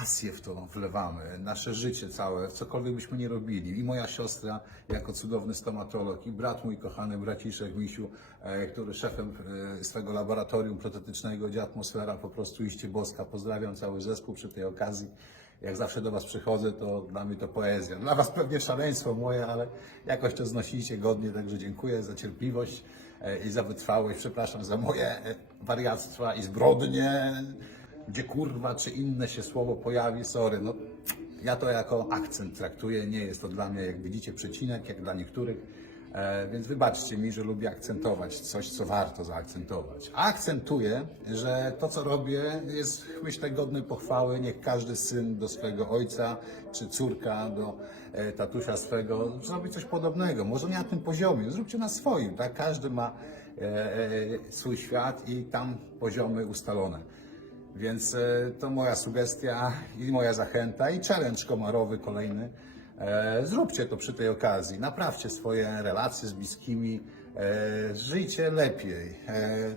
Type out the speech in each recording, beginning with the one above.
pasję w to wlewamy, nasze życie całe, cokolwiek byśmy nie robili. I moja siostra jako cudowny stomatolog, i brat mój kochany braciszek Misiu, e, który szefem e, swego laboratorium protetycznego, gdzie atmosfera po prostu iście boska. Pozdrawiam cały zespół przy tej okazji. Jak zawsze do Was przychodzę, to dla mnie to poezja. Dla Was pewnie szaleństwo moje, ale jakoś to znosicie godnie, także dziękuję za cierpliwość e, i za wytrwałość. Przepraszam za moje wariactwa i zbrodnie, gdzie kurwa czy inne się słowo pojawi, sorry. No, ja to jako akcent traktuję, nie jest to dla mnie, jak widzicie, przecinek, jak dla niektórych. E, więc wybaczcie mi, że lubię akcentować coś, co warto zaakcentować. A akcentuję, że to, co robię, jest, myślę, godne pochwały. Niech każdy syn do swego ojca, czy córka do e, tatusia swego zrobi coś podobnego. Może nie na tym poziomie, zróbcie na swoim. Tak? Każdy ma e, e, swój świat i tam poziomy ustalone. Więc e, to moja sugestia i moja zachęta i challenge komarowy kolejny. E, Zróbcie to przy tej okazji. Naprawcie swoje relacje z bliskimi. E, Żyjcie lepiej.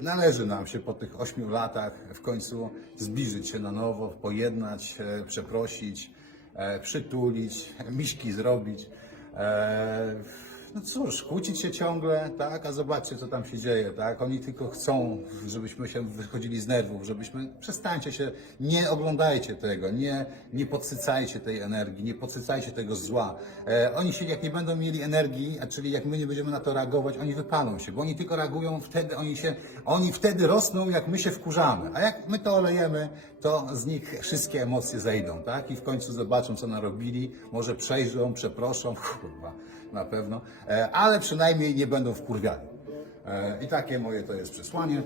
Należy nam się po tych ośmiu latach w końcu zbliżyć się na nowo, pojednać, przeprosić, przytulić, miśki zrobić. No cóż, kłócić się ciągle, tak? A zobaczcie, co tam się dzieje, tak? Oni tylko chcą, żebyśmy się wychodzili z nerwów, żebyśmy... Przestańcie się, nie oglądajcie tego, nie, nie podsycajcie tej energii, nie podsycajcie tego zła. E, oni się, jak nie będą mieli energii, a czyli jak my nie będziemy na to reagować, oni wypalą się, bo oni tylko reagują wtedy, oni się, oni wtedy rosną, jak my się wkurzamy. A jak my to olejemy, to z nich wszystkie emocje zejdą, tak? I w końcu zobaczą, co narobili, może przejrzą, przeproszą, kurwa, na pewno, e, ale przynajmniej nie będą wkurwiani. E, I takie moje to jest przesłanie.